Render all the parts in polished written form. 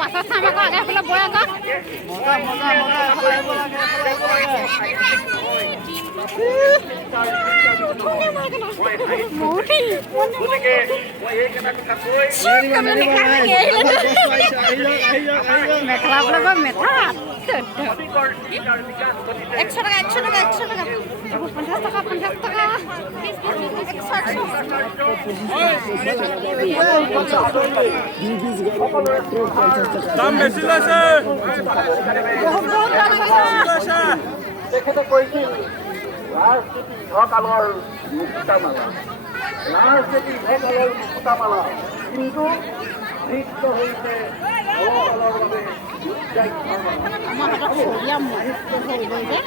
পাছত চাম আকৌ আগে বোলে বৈ আকৌ মেখেলা বোলে গৈ মেখেলা 100 টাকা 100 টাকা 100 টাকা 50 টাকা 50 টাকা দাম বেশি লৈছে তেখেতে কৈছিল ৰাজনীতি ইহকালৰ মুকুতামালা ৰাজনীতি ইহকালৰ মুকুতামালা কিন্তু নৃত্য হৈছে পৰকালৰ বাবে আমাৰ হাতত সৰিয়া হৈ গৈ যে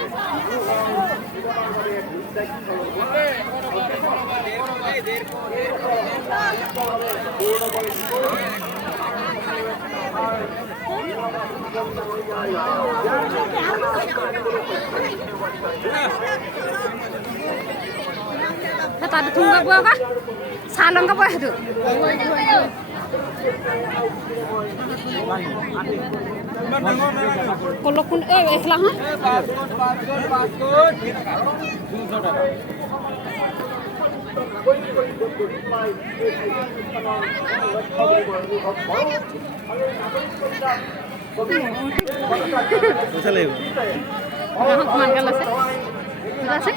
তাত থুংগা পোৱা কা চাহ লংকা পোৱা সেইটো কলক কোন এই এখলা হা কিমান গাল আছে আছে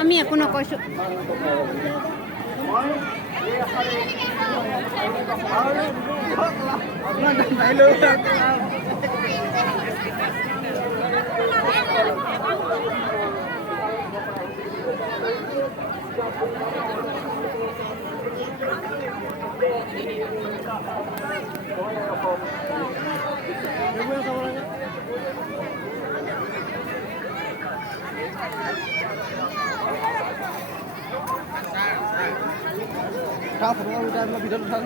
আমি একো নকৈছো ভিতৰত উঠা